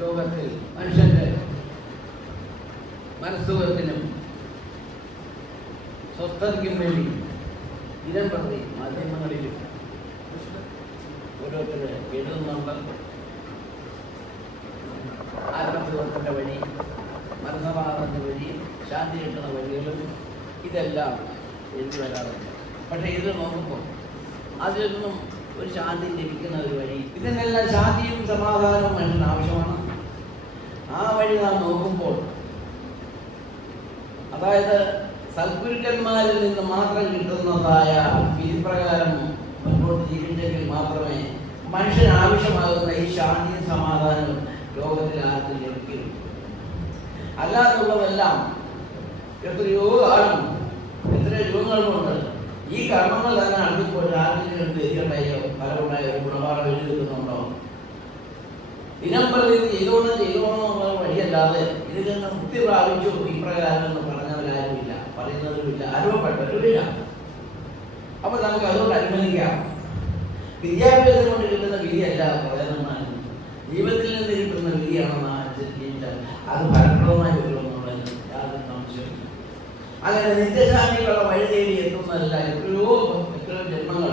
ലോകത്തിൽ മനുഷ്യന്റെ മനസ്സുഖത്തിനും സ്വസ്ഥതയ്ക്കും വേണ്ടി ദിനം പ്രതി മാധ്യമങ്ങളിലും ഓരോരുത്തർ എഴുതുന്നുണ്ട്. ആത്മസുഖത്തിൻ്റെ വഴി, മനസ്സമാധാനത്തിൻ്റെ വഴി, ശാന്തി കിട്ടുന്ന വഴികളും ഇതെല്ലാം എഴുതി വരാറുണ്ട്. പക്ഷേ ഇത് നോക്കുമ്പോൾ അതിൽ നിന്നും ഒരു ശാന്തി ലഭിക്കുന്ന ഒരു വഴി, ഇതിനെല്ലാം ശാന്തിയും സമാധാനവും മനുഷ്യന് ആവശ്യമാണ്. ആ വഴി നാം നോക്കുമ്പോൾ, അതായത് സദ്ഗുരുക്കന്മാരിൽ നിന്ന് മാത്രം കിട്ടുന്നതായ വിധിപ്രകാരം മുൻപോട്ട് ജീവിച്ചെങ്കിൽ മാത്രമേ മനുഷ്യന് ആവശ്യമാകുന്ന ഈ ശാന്തിയും സമാധാനവും ലോകത്തിൽ ആർക്കും ലഭിക്കുകയുള്ളൂ. അല്ലാത്തുള്ളതെല്ലാം എത്രയോ കാലം എത്രയോ യുഗങ്ങളുമുണ്ട്. ഈ കർമ്മങ്ങൾ തന്നെ അടുത്തിപ്പോൾ ആർക്കെങ്കിലും വ്യതിയുണ്ടായോ ഫലമുണ്ടായോ ഗുണപാഠം എഴുതുന്നുണ്ടോ? ദിനം പ്രതി ചെയ്തോണെന്നുള്ള വഴിയല്ലാതെ ഇതിൽ നിന്ന് മുക്തി പ്രാപിച്ചു ഇപ്രകാരം എന്ന് പറഞ്ഞവരാരുമില്ല, പറയുന്നവരുമില്ല, അനുഭവപ്പെട്ടവരുമില്ല. അപ്പൊ നമുക്ക് അതുകൊണ്ട് അനുമതിക്കാം. വിദ്യാഭ്യാസം കൊണ്ട് കിട്ടുന്ന വിധിയല്ല പ്രധാനമാണ്, ജീവിതത്തിൽ നിന്ന് കിട്ടുന്ന വിധിയാണെന്ന് ചിന്തിച്ചാൽ അത് ഫലപ്രദമായി വരുമെന്നുള്ളത് യാതൊരു സംശയമില്ല. അങ്ങനെ നിത്യശാന്തികളുടെ വഴി തേടി എത്തുന്നതല്ല എത്രയോ ജന്മങ്ങൾ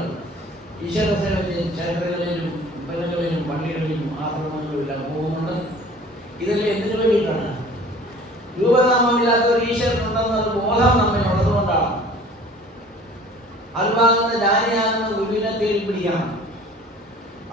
ഈശ്വര സേവ ക്ഷേത്രങ്ങളിലും അമ്പലങ്ങളിലും പള്ളികളിലും ആശ്രമങ്ങളിലും എല്ലാം പോകുന്നുണ്ട്. ഇതെല്ലാം എന്തിനു വേണ്ടിയിട്ടാണ്? രൂപനാമമില്ലാത്ത ഒരു ഈശ്വരനുണ്ടെന്നൊരു ബോധം നമ്മിൽ ഉള്ളതുകൊണ്ടാണ്. അറിവാകുന്ന ജ്ഞാനിയാകുന്ന ഗുരുവിനെ തേടി പിടിക്കണം.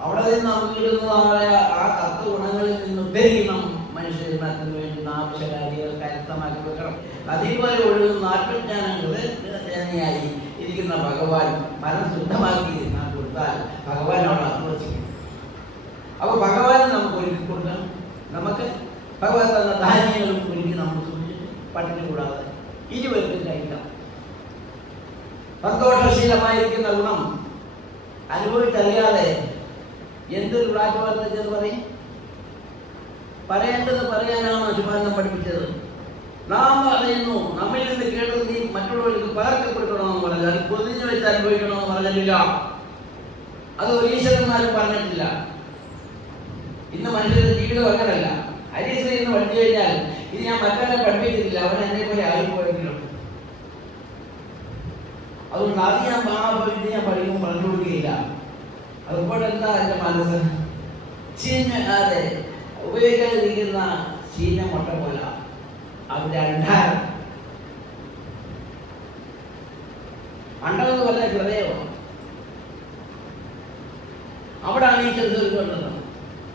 അവിടെ നിന്ന് നമുക്ക് കിട്ടുന്നതായ ആ തത്വഗുണങ്ങളിൽ നിന്ന് ഉദ്ധരിക്കണം. മനുഷ്യജന്മത്തിന് വേണ്ടി ആവശ്യകാരികൾ കരുത്തമാക്കി വെക്കണം. അതേപോലെ ഒഴുകുന്ന ആത്മജ്ഞാനജ്ഞാനിയായി ഇരിക്കുന്ന ഭഗവാൻ മനഃശുദ്ധമാക്കി നാം കൊടുത്താൽ ഭഗവാൻ അവിടെ അധിവസിക്കും. അപ്പൊ ഭഗവാനെ നമുക്ക് ഒരുക്കി കൊടുക്കണം. നമുക്ക് ഭഗവാൻ തന്ന ധാന്യങ്ങളും ഒരുക്കി നമുക്ക് സൂക്ഷിച്ച് പട്ടിണി കൂടാതെ ഇരുവർക്കും കഴിക്കാം. സന്തോഷശീലമായിരിക്കുന്ന ഗുണം അനുഭവിച്ചറിയാതെ എന്തൊരു പ്രാചുവാർത്തത് പറയും. പറയേണ്ടത് പറയാനാണ് ശുഭാനന്ദം പഠിപ്പിച്ചത്. നാം പറയുന്നു, നമ്മിൽ നിന്ന് കേട്ടത് നീ മറ്റുള്ളവർക്ക് പകർത്തി കൊടുക്കണമെന്ന് പറഞ്ഞാൽ, പൊതിഞ്ഞു വെച്ച് അനുഭവിക്കണമെന്ന് പറഞ്ഞില്ല. അത് ഒരു ഈശ്വരന്മാരും പറഞ്ഞിട്ടില്ല. ഇന്ന് മനുഷ്യരുടെ ജീവിതം അങ്ങനല്ല. ഹരീശ്വരി എന്ന് പഠിച്ചു കഴിഞ്ഞാൽ ഇത് ഞാൻ മറ്റവനെ പഠിപ്പിച്ചിട്ടില്ല, അവൻ എന്നെ പോലെ ആയിപ്പോയെങ്കിലും അതുകൊണ്ട് അത് ഞാൻ ഞാൻ പഠിക്കും പറഞ്ഞു കൊടുക്കുകയില്ല. അതുകൊണ്ടെന്താ എൻ്റെ മനസ്സ് അതെ ഉപയോഗിക്കാതിരിക്കുന്ന ചീന മുട്ട പോലെ അതിൻ്റെ അണ്ടാരം അണ്ടെന്ന് പറഞ്ഞ ഹൃദയമാണ്. അവിടാണ് ഈ ചെറുതുകൊണ്ടത്.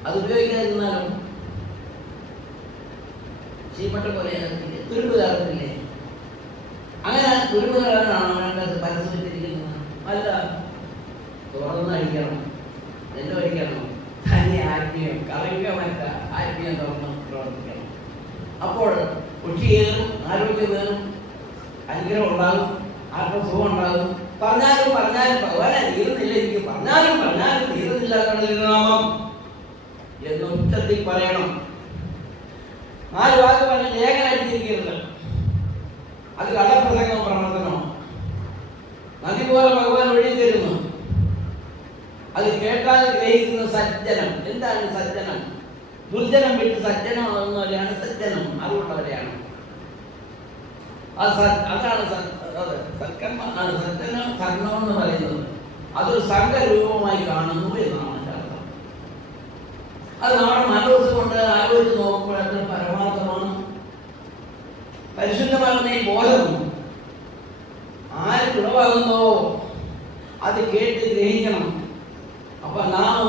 അത് ഉപയോഗിക്കാതിരുന്നാലും ചീമട്ട പോലെ തുരുമ്പ് കയറത്തില്ലേ? അങ്ങനെ തുരുമ്പ് കയറാനാണ് വേണ്ടത് പരിശ്രമിച്ചിരിക്കുന്നത്. അല്ല, തുറന്നടിക്കണം, എല്ലാം അടിക്കണം. തന്നെ ആത്മീയം കറങ്ങമറ്റ ആത്മീയം തുറന്ന് പ്രവർത്തിക്കണം. അപ്പോൾ കുട്ടിയേറും, ആരോഗ്യമേറും, അനുഗ്രഹം ഉണ്ടാകും, ആത്മസുഖം ഉണ്ടാകും. പറഞ്ഞാലും ഭഗവാനെ തീരുന്നില്ല, എനിക്ക് പറഞ്ഞാലും തീരുന്നില്ല നാമം എന്ന് ഉച്ചത്തിൽ പറയണം. 4 വാക്ക് പറഞ്ഞ് ലേഖനം അടിച്ചിരിക്കരുത്. അത് കള്ളപ്രസംഗം പ്രവർത്തനം. നദി പോലെ ഭഗവാൻ ഒഴുകി തരുന്നു. അത് കേട്ടാൽ ഗ്രഹിക്കുന്ന സജ്ജനം. എന്താണ് സജ്ജനം? ദുർജനം വിട്ട് സജ്ജനമാകുന്നവരെയാണ് സജ്ജനം, അറിവുള്ളവരെയാണ്. അതാണ് സജ്ജനം സംഘം എന്ന് പറയുന്നത്. അതൊരു സംഘരൂപമായി കാണുന്നു എന്നാണ് എൻ്റെ അർത്ഥം. അത് നമ്മുടെ മനസ്സ് കൊണ്ട് ആലോചിച്ച് നോക്കുമ്പോഴത് പരമാർത്ഥമാണ്. പരിശുദ്ധമാകുന്ന ഈ ബോധം ആര് ഉളവാകുന്നോ അത് കേട്ട് ഗ്രഹിക്കണം. അപ്പൊ നാം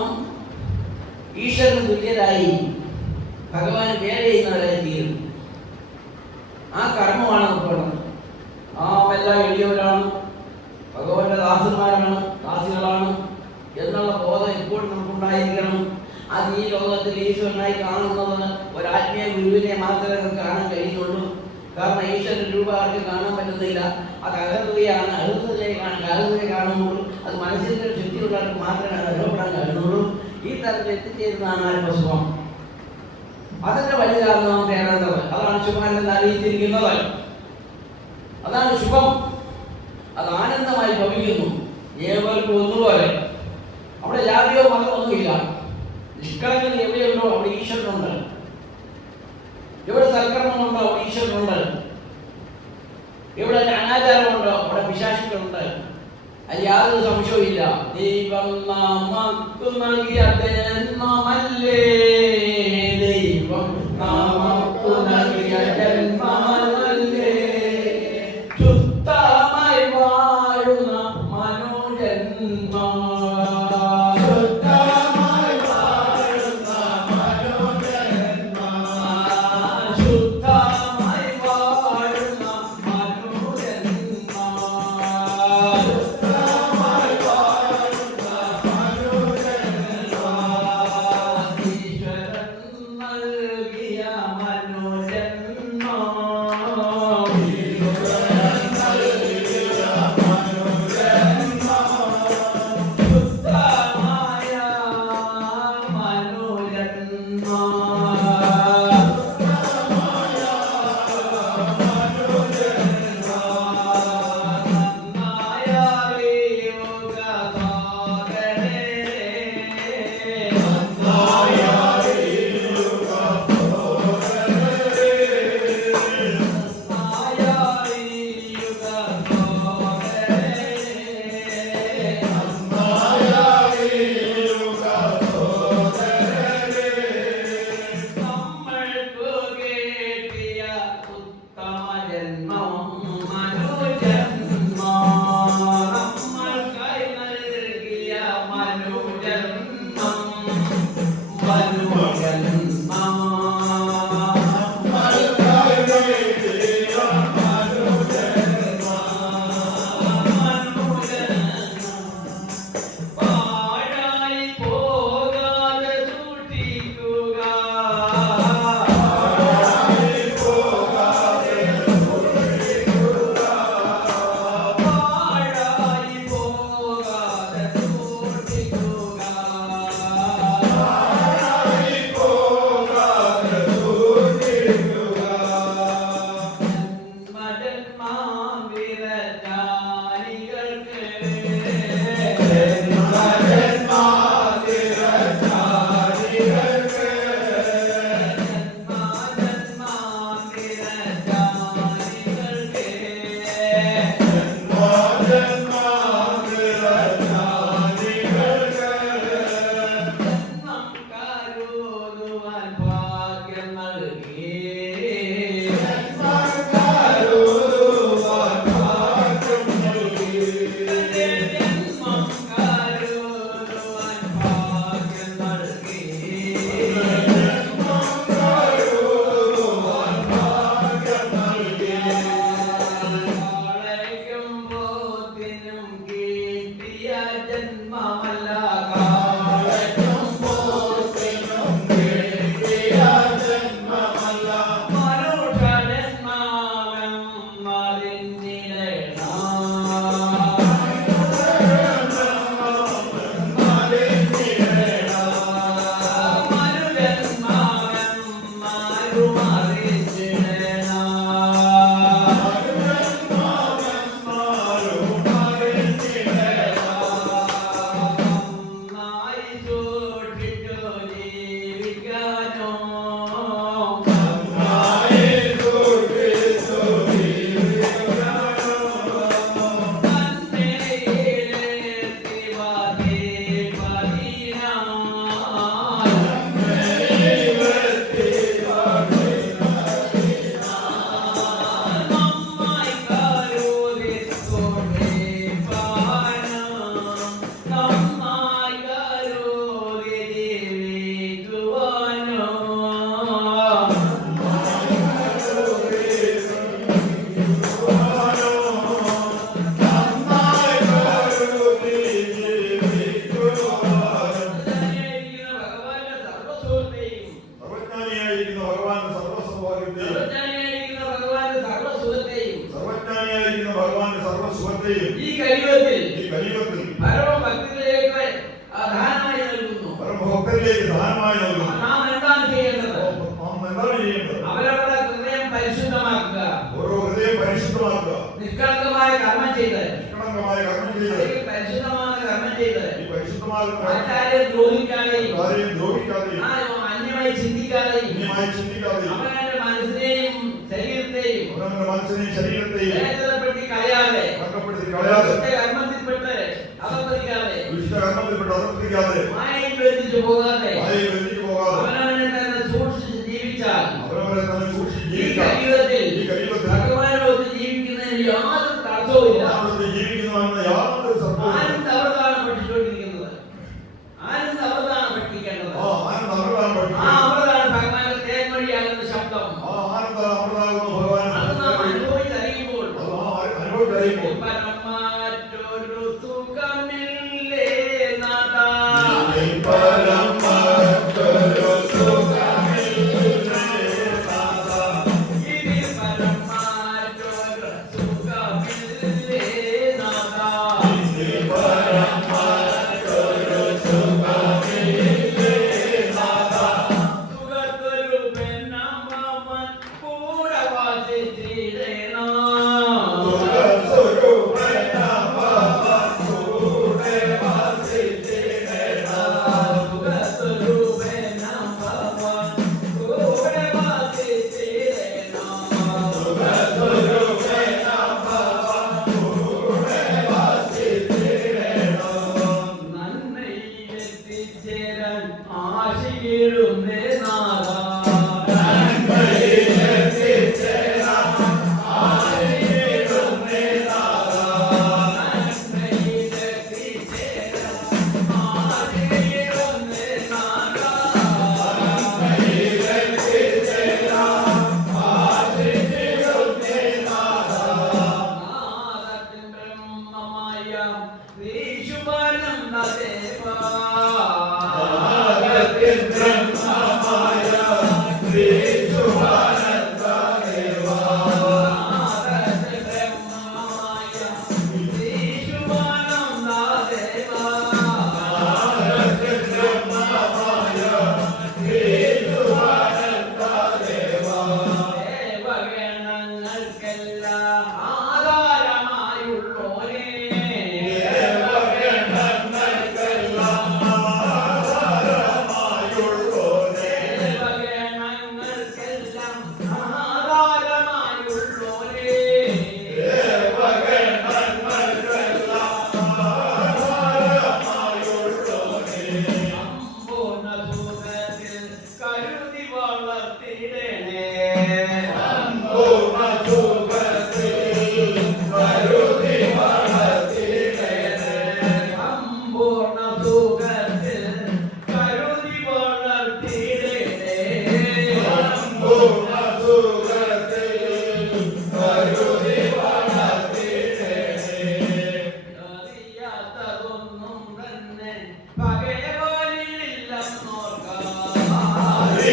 ഈശ്വരന് തുല്യരായി ഭഗവാന് വേല ചെയ്യുന്നവരായി തീരും. ആ കർമ്മമാണ് നമുക്കുള്ളത്. നാം എല്ലാം എളിയവരാണ്, ഭഗവാന്റെ ദാസന്മാരാണ്, ദാസികളാണ് എന്നുള്ള ബോധം എപ്പോഴും നമുക്കുണ്ടായിരിക്കണം. അത് ഈ ലോകത്തിൽ ഈശ്വരനായി കാണുന്നത് ഒരാത്മീയ ഗുരുവിനെ മാത്രമേ നമുക്ക് കാണാൻ കഴിയുള്ളൂ. കാരണം ഈശ്വരൻ രൂപ ആർക്ക് കാണാൻ പറ്റുന്നില്ല. അത് അകൃതിയാണ്. അകൃതിയെ കാണുമ്പോൾ അത് മനസ്സിന്റെ ശുദ്ധിയുള്ളവർക്ക് മാത്രമേ അത് അനുഭവപ്പെടാൻ കഴിയുന്നുള്ളൂ. ഈ തരത്തിൽ എത്തിച്ചേരുന്നതാണ് ആത്മസുഖം. അതിന്റെ വഴിയാണ് നാം തേടേണ്ടത്. അതാണ് ശുഭാനന്ദൻ അറിയിച്ചിരിക്കുന്നത്. അതാണ് ശുഭം. അത് ആനന്ദമായി ഭവിക്കുന്നു. ഏവർക്കും ഒന്നുപോലെ. അവിടെ ജാതിയോ മതമൊന്നുമില്ല. നിഷ്കളങ്കത എവിടെയുണ്ടോ അവിടെ ഈശ്വരനുണ്ട്. എവിടെ സൽക്കർമ്മമുണ്ടോ അവിടെ ഈശ്വരനുണ്ട്. എവിടെ അനാചാരമുണ്ടോ അവിടെ പിശാചുക്കളുണ്ട്. അത് യാതൊരു സംശയവുമില്ല. ദൈവം നമുക്ക് നൽകിയ ജന്മമല്ലേ, ദൈവം നമുക്ക് നൽകിയ ജന്മമല്ലേ, ശുദ്ധമായി വാഴുന്ന മനോജന്മം. ചിന്തിക്കാതെ മനസ്സിനെയും ശരീരത്തെയും വേദനപ്പെടുത്തി കളയാതെ കർമ്മത്തിൽപ്പെട്ട് അതപ്പതിക്കാതെ മായയിൽ ബന്ധിച്ചു പോകാതെ അവനവനെ തന്നെ സൂക്ഷിച്ച് ജീവിച്ചാൽ ഈ കലിയുഗത്തിൽ ഭഗവാനോട് ജീവിക്കുന്നതിന് യാതൊരു തടസ്സവുമില്ല. ആനന്ദ അവതാരം പഠിച്ചുകൊണ്ടിരിക്കുന്നത്, ആനന്ദ അവതാരം പഠിക്കേണ്ടത്, ആ അവതാരം ഭഗവാന്റെ തേൻമൊഴിയാകുന്ന ശബ്ദം അത് നാം അനുഭവിച്ചറിയുമ്പോൾ പരമാറ്റൊരു സുഖമില്ലേ നാഥാ, ആശിക്കിടുന്നേ നാഥാ,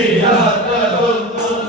Yeah.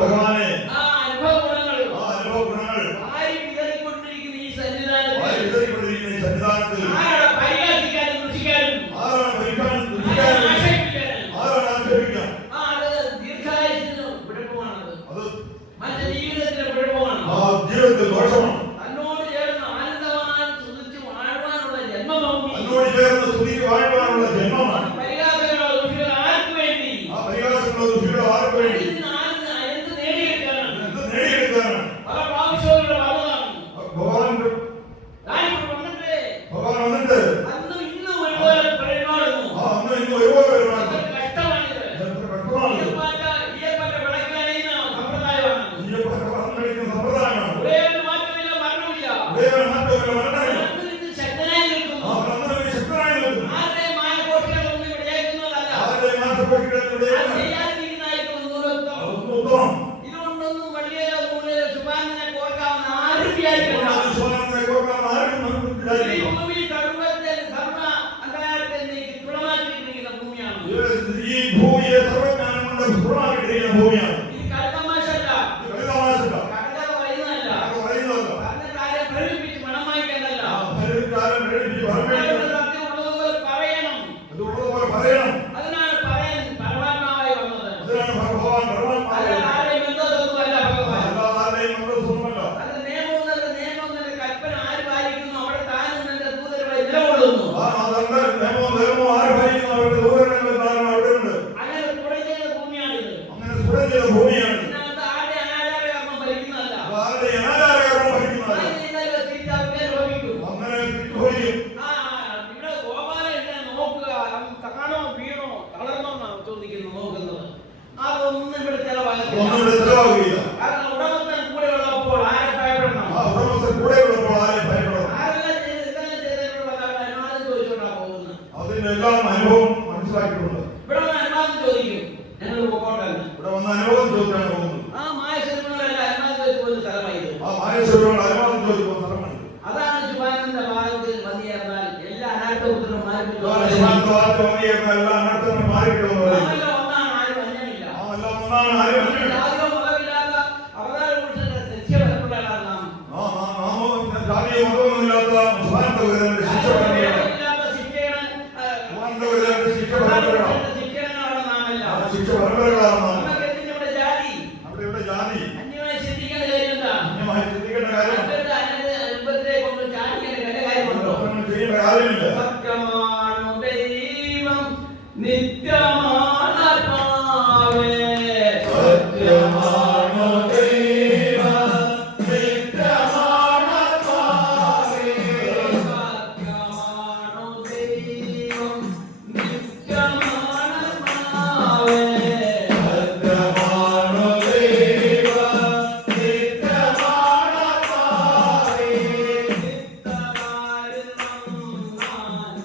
ഭഗവാനെ ആ അനുഭവ ഗുണങ്ങൾ സന്നിധാനത്തിൽ ആരാണ് പരിഹാസിക്കാനും കൃഷിക്കാനും ജീവിതത്തിൽ ദോഷമാണ്. തന്നോട് ചേർന്ന് സ്തുതിക്ക് വാഴുവാനുള്ള ജന്മമാണ്. ആ പരിഹാസങ്ങളോ ദുഷികളോ ആർക്ക് വേണ്ടി? എന്ത് നേടിയെടുക്കാനാണ്? പല പ്രാവശ്യമുള്ള വന്നതാണ് ഭഗവാൻ വന്നിട്ട് അന്നും ഇന്നും ഒരുപോലെ പെരുമാറുന്നു. കഷ്ടമാണിത്. ഈയപ്പറ്റ വിളക്കിലണിയുന്ന സമ്പ്രദായമാണ്. ഒരേ ഒരു മാറ്റമില്ല, മരണമില്ല. ശക്തനായി നിൽക്കുന്നു. ആരുടെയും മാനകോട്ടികളൊന്നും ഇവിടെ ഏൽക്കുന്നതല്ല. ഇതുകൊണ്ടൊന്നും വലിയ സുഭാനനെ കോർക്കാവുന്ന ആരും വിചാരിക്കണ്ട. ഈ ഭൂമി സർവ അന്ധകാരത്തെ നീക്കി തുളമാക്കിയിരിക്കുന്ന ഭൂമിയാണ്. ഈ ഭൂമിയെ സർവജ്ഞാനം കൊണ്ട് തുളമാക്കിയിരിക്കുന്ന ഭൂമിയാണ്. ഇത് കളിതമാശല്ല, കടല പറയുന്നതല്ല. കാര്യം പ്രേരിപ്പിച്ച് മണം വാങ്ങിക്കേണ്ടല്ല. സത്യം ഉള്ളതുപോലെ പറയണം. അതിനാണ് പറയാൻ പരമാത്മാവായി വന്നത്. ആരെയും ബന്ധമൊന്നുമല്ല ഭഗവാൻ. അത് നിയമം നല്ല കൽപ്പന ആര് പാലിക്കുന്നു അവിടെ താനും തന്റെ ദൂതരുമായി നിലകൊള്ളുന്നു. അങ്ങനെ തുടങ്ങിയ ഭൂമിയാണിത്. ഇതിനകത്ത് ആരുടെ അനാചാരകർമ്മം ഭരിക്കുന്നതല്ല. ഇവിടെ ഗോപാലൻ എന്നെ നോക്കുക, കാണോ വീണോ തളർന്നോ എന്നാണ് ചോദിക്കുന്നത്, നോക്കുന്നത്. അതൊന്നും ഇവിടെ ചെലവാകില്ല. കാരണം ഉടമസ്ഥൻ കൂടെ ഉള്ളപ്പോൾ ആരെ ഭയപ്പെടണം? ആരെല്ലാം ഇതെല്ലാം ചെയ്തിട്ടുള്ള അനുവാദം ചോദിച്ചോണ്ടാ പോകുന്നത്. അതിനെല്ലാം അനുഭവം മനസ്സിലാക്കിയിട്ടുണ്ട്. ഇവിടെ വന്ന് അനുവാദം ചോദിക്കും, ഞങ്ങൾ പോകട്ടെ. ഇവിടെ വന്ന് അനുഭവം ചോദിച്ചാണ് പോകുന്നത്. ആ മായശരീരങ്ങളെല്ലാം അനുവാദം ചോദിച്ചു പോകുന്ന സ്ഥലമായത്. ആ മായശരീരങ്ങൾ അനുവാദം ചോദിക്കുന്ന സ്ഥലമാണ്. അതാണ് ശുഭാനന്ദ ഭാഗത്തിൽ വന്നിരുന്നാൽ എല്ലാ അനാഥപുത്രനും എല്ലാ അനർത്ഥങ്ങളും മാറിക്കിടുന്നു. ഒന്നാണ്, ആരും അന്യമില്ല. ജാതിയോ മതമില്ലാത്ത അവതാര പുരുഷന്റെ ശിക്ഷ ബലപ്പെട്ടാണ് നാം. ശിക്ഷണങ്ങളാണ് നാമെല്ലാം. നമ്മുടെ ജാതി അന്യമായി ചിന്തിക്കേണ്ട കാര്യം എന്താ? രൂപത്തിലേക്ക് കൊണ്ട് ചാടിക്കേണ്ട കാര്യമുണ്ടോ? സത്യമാണു ദൈവം നിത്യമാണാത്മാവേ. സത്യമാണു ദൈവം നിത്യമാണാത്മാവേ. സത്യമാണു ദൈവം നിത്യമാണാത്മാവേ. സത്യമാണു ദൈവം നിത്യമാണാത്മാവേ. നിത്യമായിരുന്ന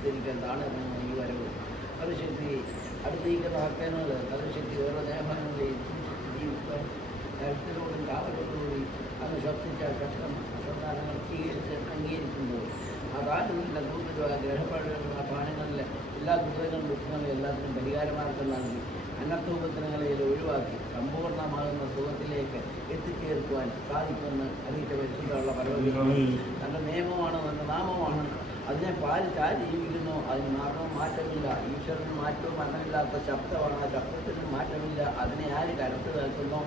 ഉദ്ധരിക്കാൻ താണിറങ്ങുന്ന ഈ വരവ് സർവശക്തി അടുത്തിരിക്കുന്ന ഹക്കനുകൾ സർവശക്തി ഓരോ ദേവങ്ങളെയും ജീവിക്കാൻ കരുത്തിലൂടെയും കാവലോടുകൂടി അങ്ങ് ശബ്ദിച്ച ശബ്ദം സന്താനങ്ങൾ സ്വീകരിച്ച് അംഗീകരിക്കുമ്പോൾ ആ കാലത്തിൻ്റെ ദൂരത്തിലുള്ള ഗ്രഹപാടുകളുള്ള പാനങ്ങളിലെ എല്ലാ ദുരിതങ്ങളും ദുഃഖങ്ങളും എല്ലാത്തിനും പരിഹാരമാർഗം നൽകി അനർത്ഥോപത്രങ്ങളെയും ഒഴിവാക്കി സമ്പൂർണ്ണമാകുന്ന സുഖത്തിലേക്ക് എത്തിച്ചേർക്കുവാൻ സാധിക്കുമെന്ന് അറിയിച്ച പരിശുദ്ധമുള്ള പരവതി തൻ്റെ നിയമമാണ് തൻ്റെ നാമമാണ് അതിനെ പാലിച്ചാൽ ജീവിക്കുന്നു. അതിന് നാമവും മാറ്റമില്ല. ഈശ്വരന് മാറ്റവും മരണമില്ലാത്ത ശബ്ദമാണ്. ആ ശബ്ദത്തിന് മാറ്റമില്ല. അതിനെ ആര് കരുത്ത് കേൾക്കുന്നോ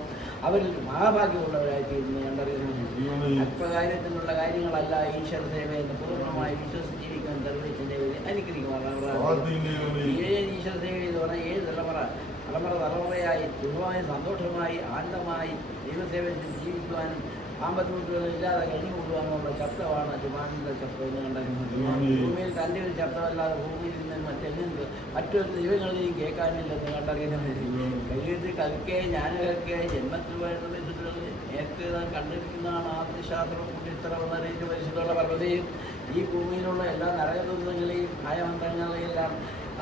അവരിൽ മഹാഭാഗ്യമുള്ളവരായി തീരുന്നു. കണ്ടറിയുന്നു അല്പകാര്യത്തിനുള്ള കാര്യങ്ങളല്ല ഈശ്വര സേവയെന്ന് പൂർണ്ണമായി വിശ്വസിച്ച് ജീവിക്കാൻ സർവീസിൻ്റെ അനുഗ്രഹിക്കുമാറാണ്. ഈശ്വര സേവ എന്ന് പറഞ്ഞാൽ ഏഴ് തലമുറയായി സുഖമായി സന്തോഷമായി ആനന്ദമായി ദൈവസേവനത്തിൽ ജീവിക്കുവാനും ആമ്പത്തൂട്ടുകളില്ലാതെ കഴിഞ്ഞുകൂടുവാനുള്ള ശബ്ദമാണ് ചുമാനിൻ്റെ ശബ്ദം എന്ന് കണ്ടിരുന്നത്. ഭൂമിയിൽ തൻ്റെ ഒരു ശബ്ദമല്ലാതെ ഭൂമിയിൽ നിന്ന് മറ്റൊരു ദൈവങ്ങളെയും കേൾക്കാനില്ലെന്ന് കണ്ടറിയുന്നത്. കഴിവത്തിൽ കൽക്കെ ജ്ഞാനകൽക്കെ ജന്മത്തിൽ വരുന്ന വിശുദ്ധങ്ങളിൽ നേരത്തെ കണ്ടിരിക്കുന്നതാണ് ആദ്യശാസ്ത്രം ഇത്ര വന്നറിയിച്ച് പരിശുദ്ധമുള്ള പർവ്വതയും ഈ ഭൂമിയിലുള്ള എല്ലാ നരകദുരിതങ്ങളെയും ഭയമന്ത്രങ്ങളെയെല്ലാം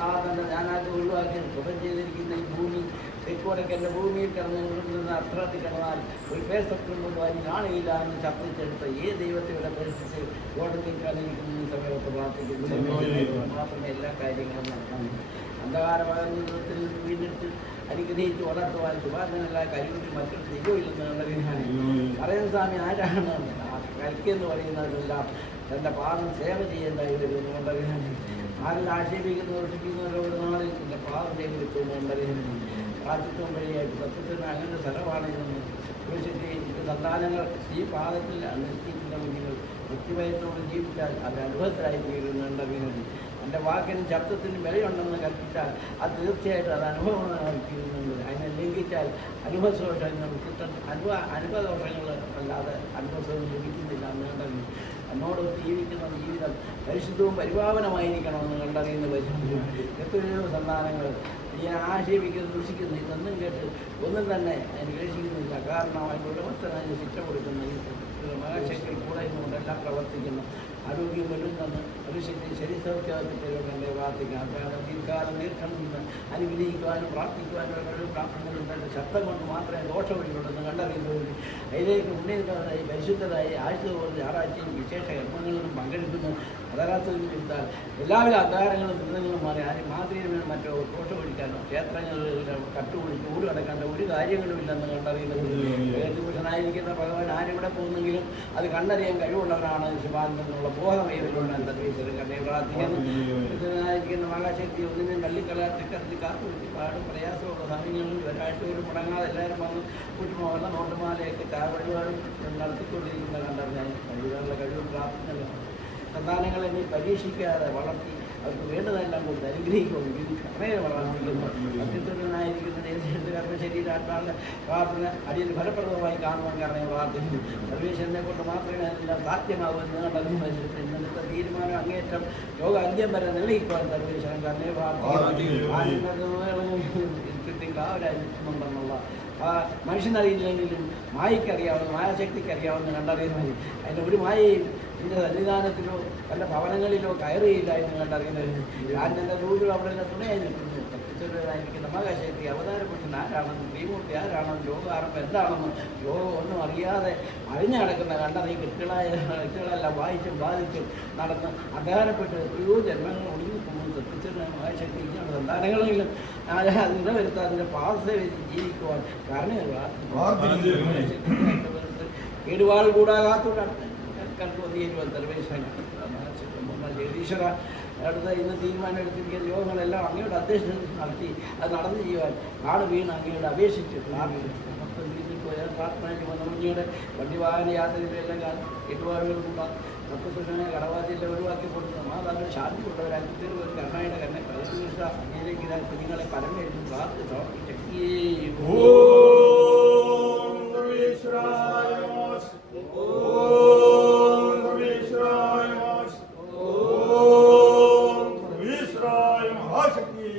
ആ തന്നെ ഞാനായിട്ട് ഒഴിവാക്കി സുഖം ചെയ്തിരിക്കുന്ന ഈ ഭൂമി തെക്കുവടക്കൻ്റെ ഭൂമിയിൽ കിടന്ന് അർത്ഥത്തിൽ കിടന്നാൽ ഒരു പേശക്കൊണ്ടൊന്നും അതിന് കാണുകയില്ല എന്ന് ശബ്ദിച്ചെടുത്ത ഏത് ദൈവത്തെ ഇവിടെ പരിസ്ഥിതി കോടതിയിൽ കലയിക്കുന്ന ഈ സമയത്ത് പ്രാർത്ഥിക്കുന്നു. മാത്രമേ എല്ലാ കാര്യങ്ങളും നടത്താൻ അന്ധകാരപകർന്ന ജീവിതത്തിൽ വീണ്ടെടുത്ത് അനുഗ്രഹിച്ച് വളർത്തുവാൻ ശുഭാർജനല്ല കഴിവിട്ട് മറ്റൊരു ദൈവമില്ലെന്ന് കണ്ടറിയാൻ പറയുന്ന സ്വാമി ആരാണ് കൽക്കെന്ന് പറയുന്നവരെല്ലാം തൻ്റെ പാദം സേവ ചെയ്യേണ്ടതായി വരുമെന്ന് കണ്ടറിയാൻ ആരിൽ ആക്ഷേപിക്കുന്ന ദർശിക്കുന്നവരോ ഒരു നാളിൽ എൻ്റെ പാദം ചെയ്ത് കിട്ടുമെന്ന് കണ്ടറിയാൻ പ്രാർത്ഥിത്വം വഴിയായിട്ട് സത്യത്തിന് അങ്ങനെ സ്ഥലമാണെന്ന് വിളിച്ചിട്ട് സന്താനങ്ങൾ ഈ പാദത്തിൽ നിർത്തിക്കുന്ന കുഞ്ഞുങ്ങൾ വ്യക്തിഭയത്തോട് ജീവിച്ചാൽ അത് അനുഭവത്തിലായി തീരുന്നുണ്ടെങ്കിൽ എൻ്റെ വാക്കിനും ശബ്ദത്തിനും വിലയുണ്ടെന്ന് കൽപ്പിച്ചാൽ അത് തീർച്ചയായിട്ടും അത് അനുഭവമായി തീരുന്നുണ്ട്. അതിനെ ലംഘിച്ചാൽ അനുഭവദോഷങ്ങൾ അനുഭവദോഷങ്ങൾ അല്ലാതെ അനുഭവം ലഭിക്കുന്നില്ല എന്ന് കണ്ടറിഞ്ഞു. എന്നോട് ജീവിക്കുന്ന ജീവിതം പരിശുദ്ധവും പരിപാവനമായിരിക്കണമെന്ന് കണ്ടറിയുന്ന പരിശുദ്ധ എത്രയോ സന്താനങ്ങൾ ഞാൻ ആക്ഷേപിക്കുന്നു ദൂഷിക്കുന്നു ഇതൊന്നും കേട്ട് ഒന്നും തന്നെ അനുഗ്രഹിക്കുന്നില്ല. കാരണം അതിൻ്റെ ഉടമസ്ഥനായി ശിക്ഷ കൊടുക്കുന്ന മഹാശക്തി കൂടെ ഇന്നുകൊണ്ട് എല്ലാം പ്രവർത്തിക്കുന്നു. ആരോഗ്യം വരുന്നെന്ന് മനുഷ്യത്തെ ശരീരസൗഖ്യത്തിൻ്റെ പ്രാർത്ഥിക്കാം. ദീർഘകാലം ദീർഘം നിന്ന് അനുഗ്രഹിക്കുവാനും പ്രാർത്ഥിക്കുവാനും കഴിവ് പ്രാർത്ഥനകളുണ്ട്. ശബ്ദം കൊണ്ട് മാത്രമേ ദോഷവഴിയുള്ളതെന്ന് കണ്ടറിയുന്നത് അതിലേക്ക് ഉന്നതരായി പരിശുദ്ധരായി ആഴ്ചതോറും ഞായറാഴ്ചയും വിശേഷ കർമ്മങ്ങളിലും പങ്കെടുക്കുന്നു. അതരാത്രിയിൽ എടുത്താൽ എല്ലാവിധ അന്ധകാരങ്ങളും ദുരിതങ്ങളും മാറി ആരും മാതൃകയും മറ്റോ ദോഷമൊഴിക്കാനോ ക്ഷേത്രങ്ങളിൽ കട്ടുപിടിച്ച് ഊട് കിടക്കേണ്ട ഒരു കാര്യങ്ങളും ഇല്ലെന്ന് കണ്ടറിയുന്നത്. ഏകദൂഷനായിരിക്കുന്ന ഭഗവാൻ ആരിവിടെ പോകുന്നെങ്കിലും അത് കണ്ടറിയാൻ കഴിവുള്ളവരാണ് ശിവാനന്ദനുള്ള ബോധമേവരുണ്ട്. എൻ്റെ ഈശ്വരൻ കണ്ടേ പ്രാർത്ഥിക്കുന്നു. മഹാശക്തി ഒന്നിനും കള്ളിക്കളാറ്റി കടത്തി കാത്തുപിടിച്ച് പാടും പ്രയാസമുള്ള സമയങ്ങളിൽ ഒരാഴ്ച പോലും മുടങ്ങാതെ എല്ലാവരും വന്ന് കൂട്ടുമാവുന്ന നോട്ടുമാലയൊക്കെ വഴിപാടും നടത്തിക്കൊണ്ടിരിക്കുന്ന കണ്ടറിഞ്ഞാൽ കഴിവുകളുടെ കഴിവും പ്രാർത്ഥനകളും സന്താനങ്ങളെ നീ പരീക്ഷിക്കാതെ വളർത്തി അവർക്ക് വേണ്ടതെല്ലാം കൊടുത്ത് അനുഗ്രഹിക്കുന്നു. കർമ്മയെ വളർത്തിക്കുന്നു. അത്യുത്തരനായിരിക്കുന്ന കർമ്മശരീരാത്മാവിൻ്റെ പ്രാർത്ഥന അടിയിൽ ഫലപ്രദമായി കാണുവാൻ കർമ്മയെ പ്രാർത്ഥിക്കുന്നു. സർവേശ്വരനെ കൊണ്ട് മാത്രമേ അതെല്ലാം സാധ്യമാകുമെന്ന് കണ്ടറിഞ്ഞ ഇന്നത്തെ തീരുമാനം അങ്ങേറ്റം യോഗ അന്ത്യം വരെ നിർവഹിക്കുവാൻ സർവേശ്വരൻ കർമ്മയെ പ്രാർത്ഥിക്കുന്നു. ചുറ്റിക്കാവരായിട്ടുണ്ടെന്നുള്ള ആ മനുഷ്യനറിയില്ലെങ്കിലും മായയ്ക്കറിയാവുന്ന മായാശക്തിക്കറിയാവുന്ന കണ്ടറിയുന്നത് അതിൻ്റെ ഒരു മായയും ഇതിൻ്റെ സന്നിധാനത്തിലോ തൻ്റെ ഭവനങ്ങളിലോ കയറിയില്ല എന്ന് കണ്ടറിയുന്നത്. ഞാൻ എൻ്റെ റൂഡിൽ അവിടെ തുണയായി നിൽക്കുന്നു. സത്യസ്വരനായിരിക്കുന്ന മഹാശക്തി അവതാരപുരുഷൻ ആരാണെന്നും ശ്രീമൂർത്തി ആരാണെന്നും ലോകാരംഭം എന്താണെന്നും ലോകം ഒന്നും അറിയാതെ അഴിഞ്ഞു കിടക്കുന്ന കണ്ടറിയും കൃത്യങ്ങളെല്ലാം വായിച്ചും ബാധിച്ചും നടന്ന് അധികാരപ്പെട്ട് എത്രയോ ജന്മങ്ങൾ ഒടുങ്ങിപ്പോകും. സത്യസ്വരനായ മഹാശക്തി ഇങ്ങനെയുള്ള സന്താനങ്ങളെങ്കിലും അതിനെ വരുത്താൻ അതിൻ്റെ പാർശ്വ ജീവിക്കുവാൻ കാരണം കേടുപാട് കൂടാകാത്തോടാണ് ജഗദീശ്വര അടുത്ത ഇന്ന് തീരുമാനം എടുത്തിരിക്കുന്ന യോഗങ്ങളെല്ലാം അങ്ങയുടെ അധ്യക്ഷത നടത്തി അത് നടന്നു ചെയ്യുവാൻ നാട് വീണ് അങ്ങയോട് അപേക്ഷിച്ച് പ്രാർത്ഥനയ്ക്ക് വന്നവരുടെ വണ്ടി വാഹന യാത്രയിലെല്ലാം കേട്ടുപാടുകളുണ്ടാകും. സത്യസൂചന കടവാതിലെ ഒഴിവാക്കി കൊടുക്കുന്ന മാതാവിന്റെ ശാന്തി കൊണ്ടവരാക്കി തീർവ് കർണാടക കന്നെ പ്രതിഷ്ഠ അങ്ങേലേക്ക് കുഞ്ഞുങ്ങളെ പരമേറ്റും പ്രാർത്ഥിച്ചു. മഹാശക്തി